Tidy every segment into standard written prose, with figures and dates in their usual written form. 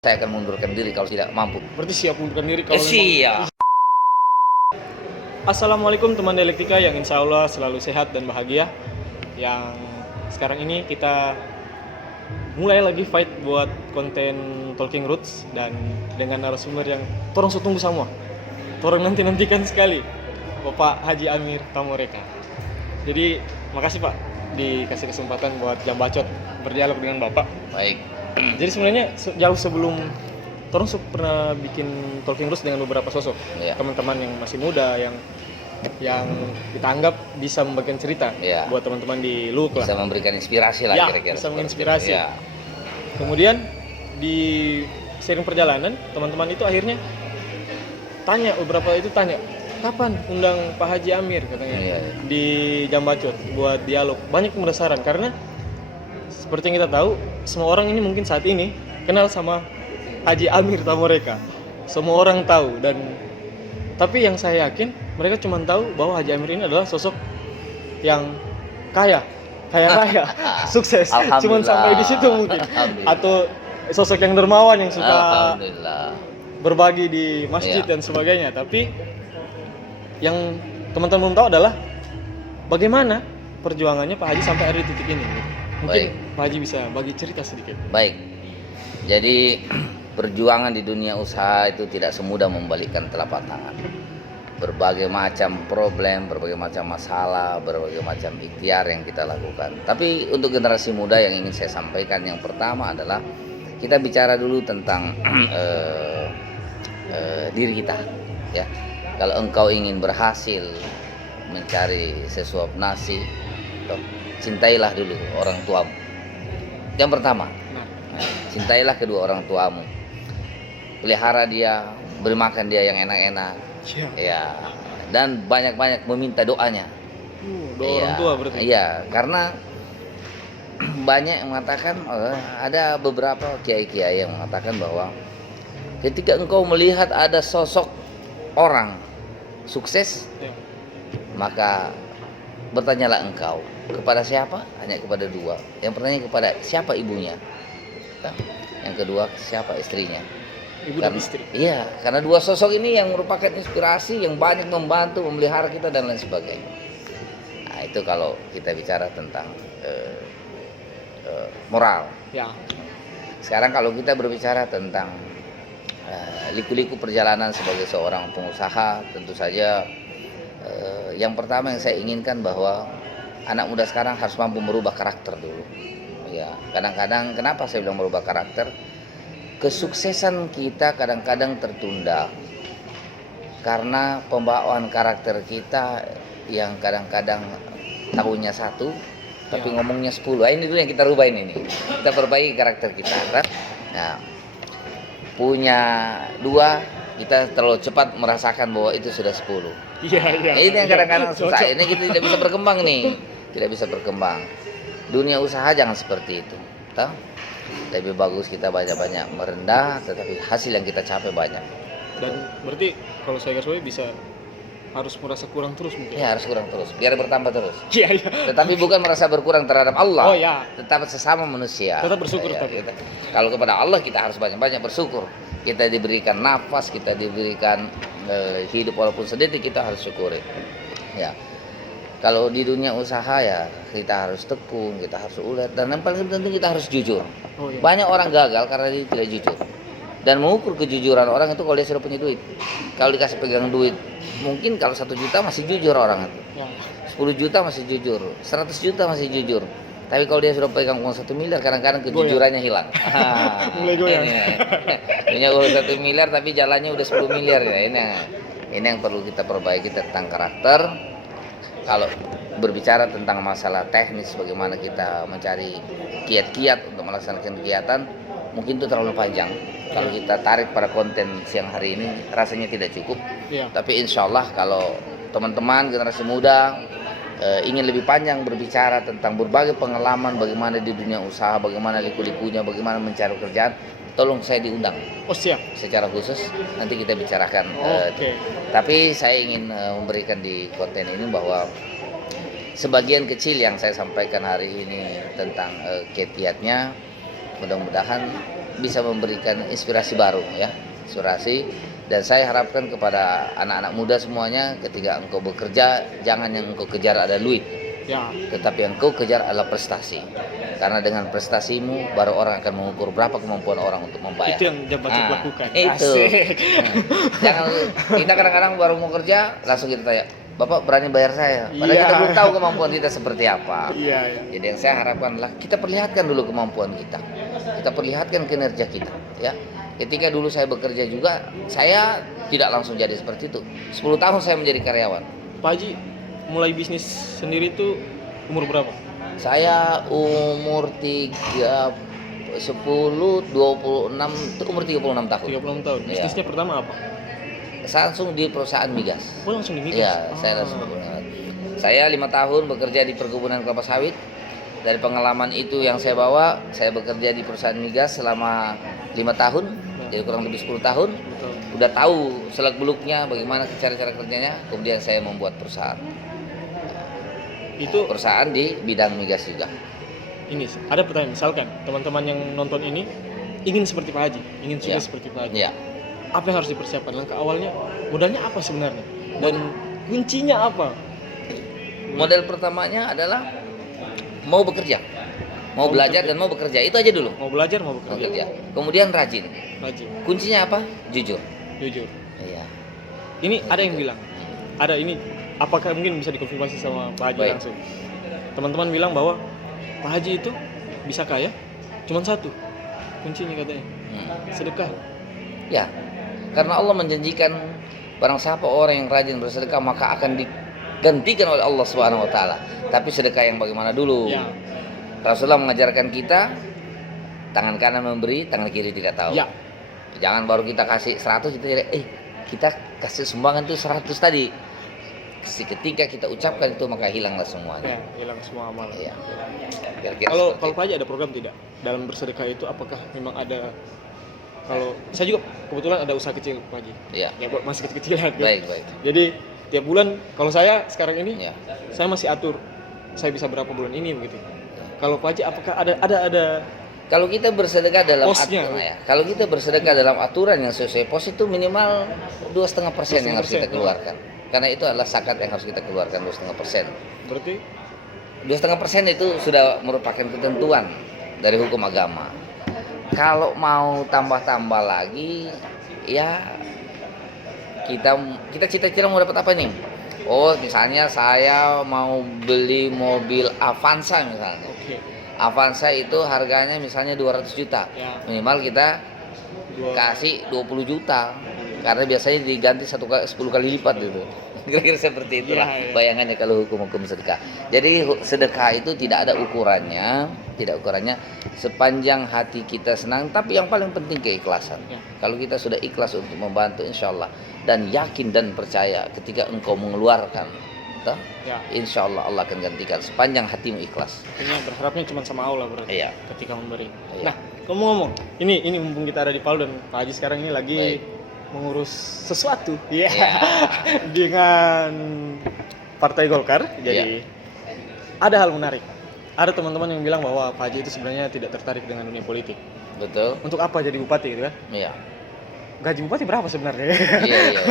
Saya akan mundurkan diri kalau tidak mampu. Berarti siap mundurkan diri kalau Siap. Assalamualaikum teman dialektika yang insya Allah selalu sehat dan bahagia. Yang sekarang ini kita mulai lagi fight buat konten Talking Roots dan dengan narasumber yang torong tunggu semua. Torong nantikan sekali, Bapak Haji Amir Tamoreka. Jadi makasih Pak dikasih kesempatan buat jam bacot berdialog dengan Bapak. Baik. Jadi sebenarnya jauh sebelum Torong pernah bikin Talking Roots dengan beberapa sosok, Iya. teman-teman yang masih muda, yang kita anggap bisa membagikan cerita Iya. buat teman-teman di LUK lah. Bisa memberikan inspirasi lah Ya, kira-kira. bisa seperti menginspirasi. itu. Ya. Kemudian di sering perjalanan, teman-teman itu akhirnya tanya, kapan undang Pak Haji Amir katanya Iya. di Jam Bacot buat dialog. Banyak yang penasaran karena seperti yang kita tahu, semua orang ini mungkin saat ini kenal sama Haji Amir Tamoreka. Semua orang tahu tapi yang saya yakin mereka cuma tahu bahwa Haji Amir ini adalah sosok yang kaya raya, sukses. Cuma sampai di situ mungkin. Atau sosok yang dermawan yang suka Alhamdulillah. berbagi di masjid Iya. dan sebagainya. Tapi yang teman-teman belum tahu adalah bagaimana perjuangannya Pak Haji sampai ada di titik ini. Mungkin Baik. Pak Haji bisa bagi cerita sedikit. Baik. Jadi perjuangan di dunia usaha itu tidak semudah membalikkan telapak tangan. Berbagai macam problem, berbagai macam masalah, berbagai macam ikhtiar yang kita lakukan. Tapi untuk generasi muda yang ingin saya sampaikan, yang pertama adalah kita bicara dulu tentang diri kita, ya. Kalau engkau ingin berhasil mencari sesuap nasi, cintailah dulu orang tuamu. Yang pertama, cintailah kedua orang tuamu. Pelihara dia, beri makan dia yang enak-enak. Ya, dan banyak-banyak meminta doanya. Doa orang tua berarti. Iya, karena banyak yang mengatakan, ada beberapa kiai-kiai yang mengatakan bahwa ketika engkau melihat ada sosok orang sukses, Ya. maka bertanyalah engkau kepada siapa? Hanya kepada dua. Yang pertama kepada siapa ibunya? Yang kedua siapa istrinya? Ibu dan istri. Iya, karena dua sosok ini yang merupakan inspirasi yang banyak membantu memelihara kita dan lain sebagainya. Nah, itu kalau kita bicara tentang moral. Ya. Sekarang kalau kita berbicara tentang liku-liku perjalanan sebagai seorang pengusaha, tentu saja yang pertama yang saya inginkan bahwa anak muda sekarang harus mampu merubah karakter dulu. Ya, kadang-kadang kenapa saya bilang merubah karakter? Kesuksesan kita kadang-kadang tertunda karena pembawaan karakter kita yang kadang-kadang tahunya satu tapi ngomongnya 10. Ini dulu yang kita rubah ini. Kita perbaiki karakter kita. Nah, punya 2, kita terlalu cepat merasakan bahwa itu sudah 10. Iya. Ini yang kadang-kadang susah. Ini kita tidak bisa berkembang nih. Tidak bisa berkembang. Dunia usaha jangan seperti itu. Tahu? Lebih bagus kita banyak-banyak merendah, tetapi hasil yang kita capai banyak. Dan berarti kalau saya garis bawahi bisa harus merasa kurang terus mungkin. Ya harus kurang terus, biar bertambah terus. Iya. Tetapi bukan merasa berkurang terhadap Allah. Oh ya. Tetap sesama manusia. Tetap bersyukur Ya, tapi. kalau kepada Allah kita harus banyak-banyak bersyukur. Kita diberikan nafas, kita diberikan hidup walaupun sedetik, kita harus syukuri. Ya. Kalau di dunia usaha ya kita harus tekun, kita harus ulet, dan yang paling penting kita harus jujur. Oh, iya. Banyak orang gagal karena dia tidak jujur. Dan mengukur kejujuran orang itu kalau dia sudah punya duit. Kalau dikasih pegang duit, mungkin kalau 1 juta masih jujur orang itu. Ya. 10 juta masih jujur, 100 juta masih jujur. Tapi kalau dia sudah pegang uang 1 miliar, kadang-kadang kejujurannya hilang. Mulai goyang. Punya uang 1 miliar tapi jalannya udah 10 miliar ya. Ini yang perlu kita perbaiki tentang karakter. Kalau berbicara tentang masalah teknis, bagaimana kita mencari kiat-kiat untuk melaksanakan kegiatan, mungkin itu terlalu panjang. Kalau kita tarik pada konten siang hari ini, rasanya tidak cukup. Iya. Tapi insya Allah kalau teman-teman generasi muda ingin lebih panjang berbicara tentang berbagai pengalaman, bagaimana di dunia usaha, bagaimana liku-likunya, bagaimana mencari kerjaan, tolong saya diundang Oh siap. secara khusus, nanti kita bicarakan. Oke. Tapi saya ingin memberikan di konten ini bahwa sebagian kecil yang saya sampaikan hari ini tentang kiat-kiatnya, mudah-mudahan bisa memberikan inspirasi baru ya, inspirasi. Dan saya harapkan kepada anak-anak muda semuanya, ketika engkau bekerja, jangan yang engkau kejar ada duit, Ya. tetapi yang engkau kejar adalah prestasi. Karena dengan prestasimu baru orang akan mengukur berapa kemampuan orang untuk membayar. Itu yang Jabacot Nah, lakukan. itu. Asik. Jangan kita kadang-kadang baru mau kerja langsung kita tanya, Bapak berani bayar saya? Padahal Iya. kita belum tahu kemampuan kita seperti apa. Iya, iya. Jadi yang saya harapkan adalah kita perlihatkan dulu kemampuan kita. Kita perlihatkan kinerja kita, ya. Ketika dulu saya bekerja juga, saya tidak langsung jadi seperti itu. 10 tahun saya menjadi karyawan. Pak Haji mulai bisnis sendiri itu umur berapa? Saya umur 26 itu umur 36 tahun. 36 tahun. Iya. Bisnisnya pertama apa? Langsung di perusahaan migas. Oh, langsung di migas. Iya, saya langsung bekerja. Saya 5 tahun bekerja di perkebunan kelapa sawit. Dari pengalaman itu yang saya bawa, saya bekerja di perusahaan migas selama 5 tahun, jadi kurang lebih 10 tahun. Betul. Udah tahu selak-beluknya bagaimana cara-cara kerjanya, kemudian saya membuat perusahaan. Itu Perusahaan di bidang migas juga. ini ada pertanyaan, misalkan teman-teman yang nonton ini ingin seperti Pak Haji, ingin sukses Iya. seperti Pak Haji. Ya, Apa yang harus dipersiapkan? Langkah awalnya, modalnya apa sebenarnya? Dan kuncinya apa? model pertamanya adalah mau bekerja, mau belajar dan mau bekerja, itu aja dulu. Mau belajar, mau Mau bekerja. bekerja. Kemudian rajin. Rajin, Kuncinya apa? Jujur. jujur. Iya. Ini ada yang bilang, ada ini, apakah mungkin bisa dikonfirmasi sama Pak Haji Baik. langsung? Teman-teman bilang bahwa Pak Haji itu bisa kaya, cuman satu kuncinya katanya, sedekah. Ya, karena Allah menjanjikan barang siapa orang yang rajin bersedekah maka akan digantikan oleh Allah Subhanahu wa taala. Tapi sedekah yang bagaimana dulu? Ya, Rasulullah mengajarkan kita tangan kanan memberi, tangan kiri tidak tahu. ya, Jangan baru kita kasih 100 kita kasih sumbangan itu 100 tadi. Ketika kita ucapkan itu maka hilanglah semuanya. ya, hilang semua amal. Iya. Kira-kira Kalau seperti kalau Pak Haji ada program tidak dalam bersedekah itu? Apakah memang ada? Kalau saya juga kebetulan ada usaha kecil Pak Haji. itu. Iya. Ya masih kecil-kecilan. Baik, baik. Jadi tiap bulan kalau saya sekarang ini Ya. saya masih atur saya bisa berapa bulan ini begitu. Kalau Pak Haji apakah ada Kalau kita bersedekah dalam Posnya. aturan ya, kalau kita bersedekah dalam aturan yang sesuai pos itu minimal 2,5% yang harus kita 2,5%, keluarkan. Karena itu adalah zakat yang harus kita keluarkan 2,5%. berarti 2,5% itu sudah merupakan ketentuan dari hukum agama. Kalau mau tambah-tambah lagi, ya kita cita-cita mau dapat apa nih? Oh, misalnya saya mau beli mobil Avanza misalnya. oke. Avanza itu harganya misalnya 200 juta. Ya. Minimal kita Dua- kasih 20 juta. Karena biasanya diganti 10 kali lipat gitu. Kira-kira seperti itulah Iya, iya. bayangannya kalau hukum-hukum sedekah. Jadi sedekah itu tidak ada ukurannya, sepanjang hati kita senang, tapi yang paling penting keikhlasan. Ya. Kalau kita sudah ikhlas untuk membantu, insya Allah, dan yakin dan percaya ketika engkau mengeluarkan, toh, Ya. insya Allah Allah akan gantikan sepanjang hatimu ikhlas. Artinya berharapnya cuma sama Allah berarti. Iya. Ketika memberi. Iya. Nah, ngomong-ngomong, ini mumpung kita ada di Palu dan Pak Haji sekarang ini lagi Baik. mengurus sesuatu. Iya. Iya. Dengan Partai Golkar. Jadi ada hal menarik. Ada teman-teman yang bilang bahwa Pak Haji itu sebenarnya tidak tertarik dengan dunia politik. Betul? Untuk apa jadi bupati gitu kan? Iya. Gaji bupati berapa sebenarnya? Iya, iya.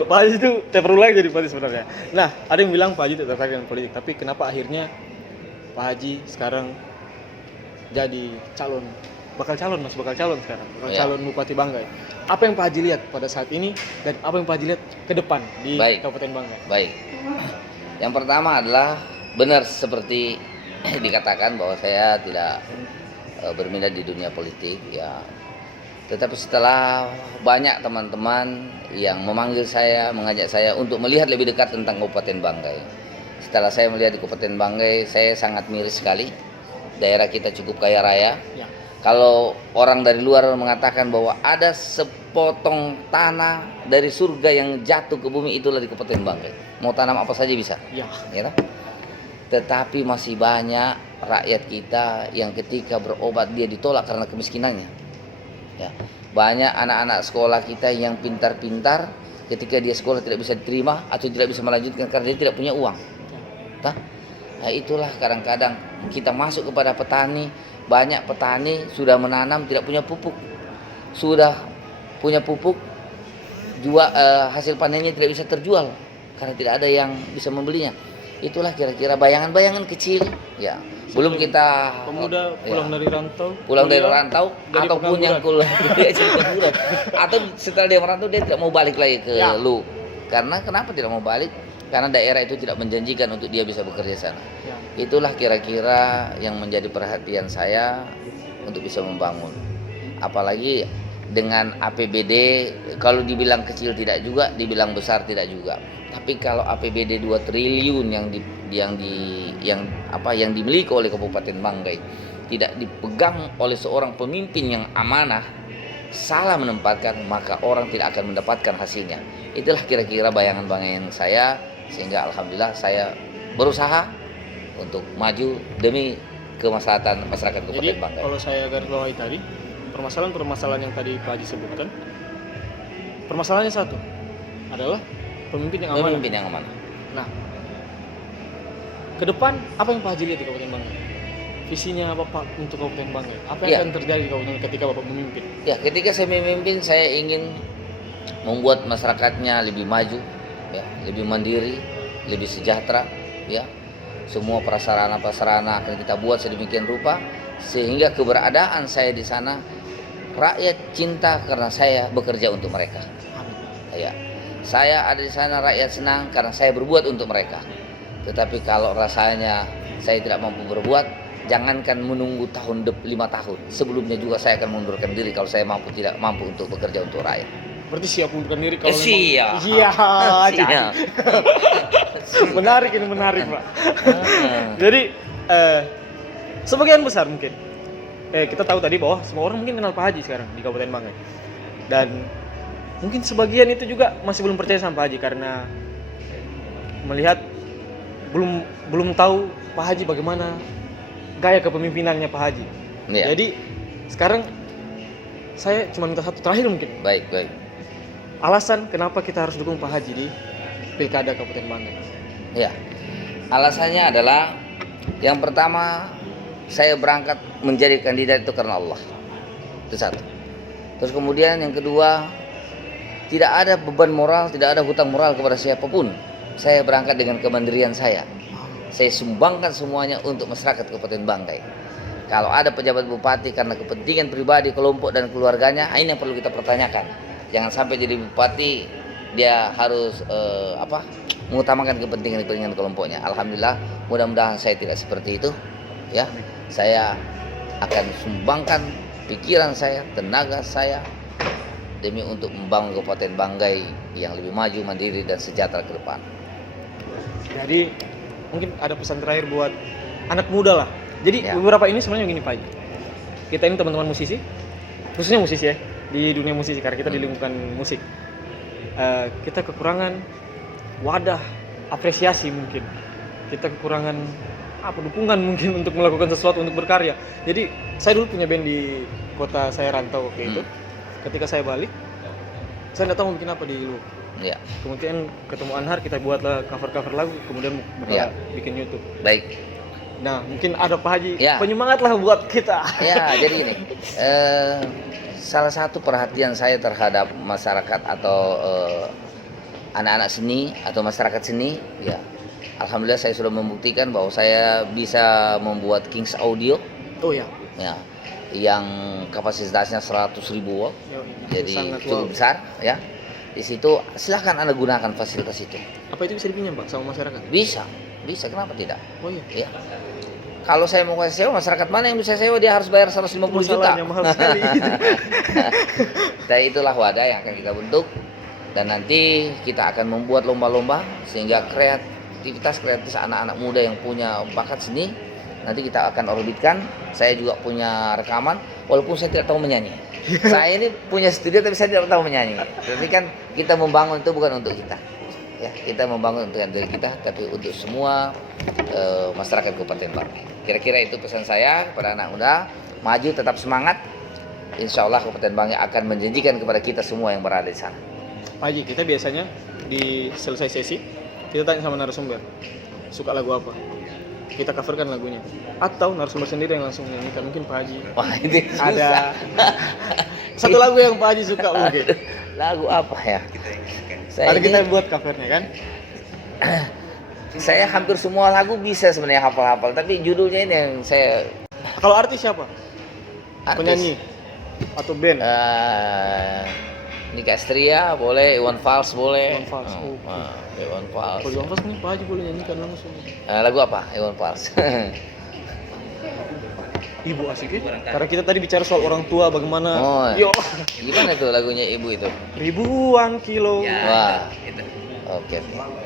Pak Haji itu tidak perlu lagi jadi bupati sebenarnya. Nah, ada yang bilang Pak Haji tidak tertarik dengan politik, tapi kenapa akhirnya Pak Haji sekarang jadi bakal calon sekarang, bakal Iya. calon Bupati Banggai. Apa yang Pak Haji lihat pada saat ini dan apa yang Pak Haji lihat ke depan di Baik. Kabupaten Banggai? Baik. Yang pertama adalah benar seperti dikatakan bahwa saya tidak berminat di dunia politik ya. Tetapi setelah banyak teman-teman yang memanggil saya, mengajak saya untuk melihat lebih dekat tentang Kabupaten Banggai. Setelah saya melihat di Kabupaten Banggai, saya sangat miris sekali. Daerah kita cukup kaya raya. Ya, Kalau orang dari luar mengatakan bahwa ada sepotong tanah dari surga yang jatuh ke bumi, itulah di Kabupaten Banggai. Mau tanam apa saja bisa, ya, ya toh? Tetapi masih banyak rakyat kita yang ketika berobat dia ditolak karena kemiskinannya. Ya. Banyak anak-anak sekolah kita yang pintar-pintar, ketika dia sekolah tidak bisa diterima atau tidak bisa melanjutkan karena dia tidak punya uang. Tah? Nah, itulah kadang-kadang kita masuk kepada petani, banyak petani sudah menanam tidak punya pupuk, sudah punya pupuk hasil panennya tidak bisa terjual karena tidak ada yang bisa membelinya. Itulah kira-kira bayangan-bayangan kecil ya. Belum kita pemuda pulang dari rantau, dari rantau jadi ataupun yang kuliah dia jadi pengangguran. Atau setelah dia merantau dia tidak mau balik lagi ke lu. Karena kenapa tidak mau balik? Karena daerah itu tidak menjanjikan untuk dia bisa bekerja sana. Ya. Itulah kira-kira yang menjadi perhatian saya untuk bisa membangun. Apalagi dengan APBD, kalau dibilang kecil tidak juga, dibilang besar tidak juga. Tapi kalau APBD 2 triliun yang dimiliki oleh Kabupaten Banggai tidak dipegang oleh seorang pemimpin yang amanah, salah menempatkan, maka orang tidak akan mendapatkan hasilnya. Itulah kira-kira bayangan-bayangan saya, sehingga alhamdulillah saya berusaha untuk maju demi kemaslahatan masyarakat Kabupaten Banggai. Kalau saya garis bawahi tadi, permasalahan yang tadi Pak Haji sebutkan, permasalahannya satu adalah pemimpin yang amanah. Pemimpin yang amanah. Nah, ke depan apa yang Pak Haji lihat di Kabupaten Banggai? Visinya Bapak untuk Kabupaten Banggai? Apa yang akan terjadi di Kabupaten ketika Bapak memimpin? Ya, ketika saya memimpin, saya ingin membuat masyarakatnya lebih maju, ya, lebih mandiri, lebih sejahtera, ya. Semua prasarana akan kita buat sedemikian rupa sehingga keberadaan saya di sana rakyat cinta karena saya bekerja untuk mereka. Ya. Saya ada di sana, rakyat senang karena saya berbuat untuk mereka. Tetapi kalau rasanya saya tidak mampu berbuat, jangankan menunggu 5 tahun. Sebelumnya juga saya akan mengundurkan diri kalau saya tidak mampu untuk bekerja untuk rakyat. Berarti siap mengundurkan diri kalau siap. Siap. Menarik Pak. Jadi sebagian besar mungkin kita tahu tadi bahwa semua orang mungkin kenal Pak Haji sekarang di Kabupaten Banggai. Dan mungkin sebagian itu juga masih belum percaya sama Pak Haji karena melihat belum tahu Pak Haji bagaimana gaya kepemimpinannya Pak Haji. Ya. Jadi sekarang saya cuma minta satu terakhir mungkin. Baik. Alasan kenapa kita harus dukung Pak Haji di Pilkada Kabupaten Banggai? Ya, alasannya adalah yang pertama, saya berangkat menjadi kandidat itu karena Allah. Itu satu. Terus kemudian yang kedua, tidak ada beban moral, tidak ada hutang moral kepada siapapun. Saya berangkat dengan kemandirian saya. Saya sumbangkan semuanya untuk masyarakat Kabupaten Banggai. Kalau ada pejabat bupati karena kepentingan pribadi, kelompok dan keluarganya, ini yang perlu kita pertanyakan. Jangan sampai jadi bupati dia harus mengutamakan kepentingan kelompoknya. Alhamdulillah, mudah-mudahan saya tidak seperti itu. Ya, saya akan sumbangkan pikiran saya, tenaga saya demi untuk membangun Kabupaten Banggai yang lebih maju, mandiri dan sejahtera ke depan. Jadi mungkin ada pesan terakhir buat anak muda lah. Jadi beberapa ini sebenarnya gini Pak. Kita ini teman-teman musisi, khususnya musisi ya, di dunia musisi karena kita di lingkungan musik. Kita kekurangan wadah apresiasi mungkin. Kita kekurangan dukungan mungkin untuk melakukan sesuatu, untuk berkarya. Jadi saya dulu punya band di kota saya rantau waktu itu. Ketika saya balik, saya nggak tahu mau bikin apa di luar. Ya. Kemudian ketemu Anhar, kita buatlah cover lagu, kemudian bikin YouTube. Baik. Nah, mungkin ada Pak Haji penyemangat lah buat kita. Ya, jadi ini salah satu perhatian saya terhadap masyarakat atau anak-anak seni atau masyarakat seni, ya. Alhamdulillah saya sudah membuktikan bahwa saya bisa membuat Kings Audio. Oh ya. Ya. Yang kapasitasnya 100.000 watt. Jadi cukup besar, ya. Di situ silahkan Anda gunakan fasilitas itu. Apa itu bisa dipinjam Pak sama masyarakat? Bisa, kenapa tidak? Oh iya. Ya. Kalau saya mau kasih sewa, masyarakat mana yang bisa sewa, dia harus bayar 150 juta. Mahal sekali. Dan itulah wadah yang akan kita bentuk, dan nanti kita akan membuat lomba-lomba sehingga kreativitas anak-anak muda yang punya bakat seni nanti kita akan orbitkan. Saya juga punya rekaman, walaupun saya tidak tahu menyanyi. Saya ini punya studio tapi saya tidak tahu menyanyi. Tapi kan kita membangun itu bukan untuk kita. Ya, kita membangun untuk diri kita, tapi untuk semua masyarakat Kabupaten Banggai. Kira-kira itu pesan saya kepada anak muda, maju tetap semangat. Insya Allah Kabupaten Banggai akan menjanjikan kepada kita semua yang berada di sana. Pak Haji, kita biasanya di selesai sesi kita tanya sama narasumber, suka lagu apa? kita coverkan lagunya, atau narasumber sendiri yang langsung nyanyikan, mungkin Pak Haji Wah, ini susah. ada satu lagu yang Pak Haji suka mungkin. Lagu apa ya? Ada kita buat covernya kan. Saya hampir semua lagu bisa sebenarnya hafal-hafal, tapi judulnya ini yang saya. Kalau artis siapa? Artis. Penyanyi atau band? Nika Astria boleh, Iwan Fals boleh. Iwan Fals, oke. Iwan Fals. Kalau Iwan Fals nih Pak Haji boleh nyanyikan langsung. Lagu apa? Iwan Fals. Ibu asik ya? Karena kita tadi bicara soal orang tua, bagaimana. Oh, Yo. gimana tuh lagunya Ibu itu? Ribuan kilo. Wah, oke.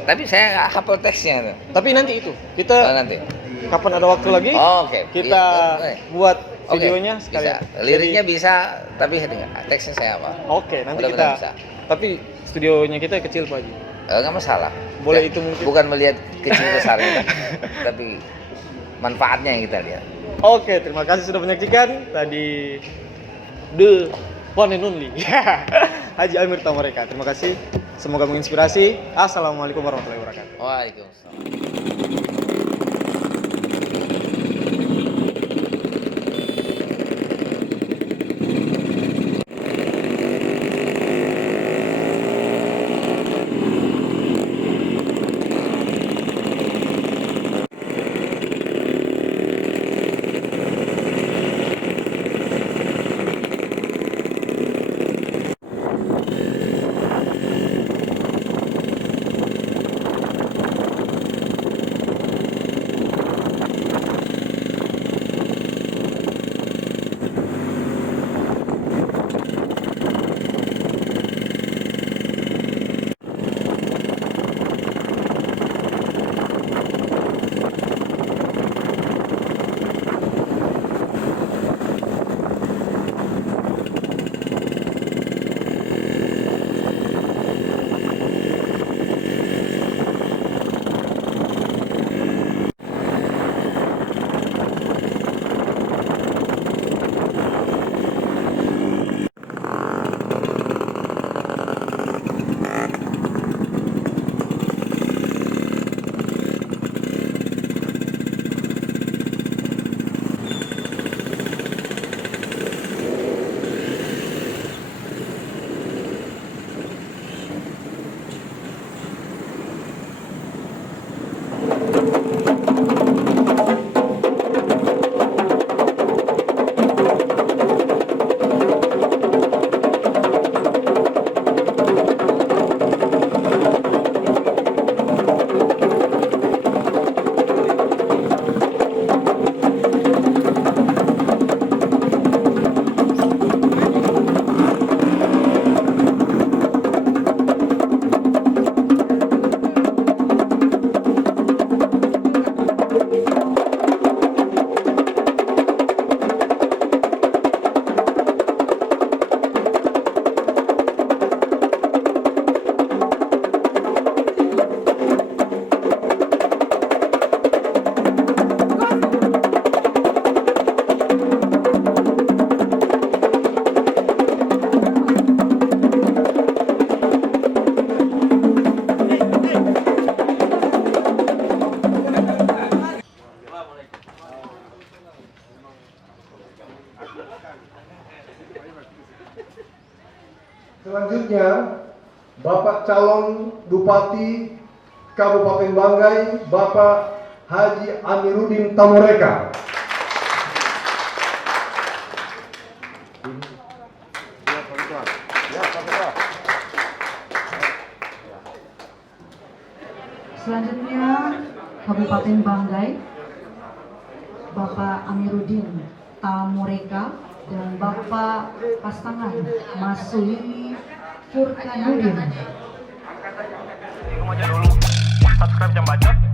Tapi saya nggak hafal teksnya tuh. Tapi nanti itu kita Nanti. kapan ada waktu lagi, Oke. kita buat Oke, videonya bisa. sekalian. Liriknya bisa, tapi teksnya saya apa? Oke, nanti Mudah-mudahan kita. bisa. Tapi studionya kita kecil Pak Haji. Nggak masalah. Boleh Ya, itu mungkin. Bukan melihat kecil besarnya, tapi manfaatnya yang kita lihat. Oke, terima kasih sudah menyaksikan tadi The One and Only Haji Amir Tamareka. Terima kasih, semoga menginspirasi. Assalamualaikum warahmatullahi wabarakatuh. Waalaikumsalam. Selanjutnya, Bapak Calon Bupati Kabupaten Banggai, Bapak Haji Amiruddin Tamoreka. Selanjutnya, Kabupaten Banggai, Bapak Amiruddin Tamoreka dan Bapak pasangan Masuli Furkanuddin. Subscribe Jam Bacot.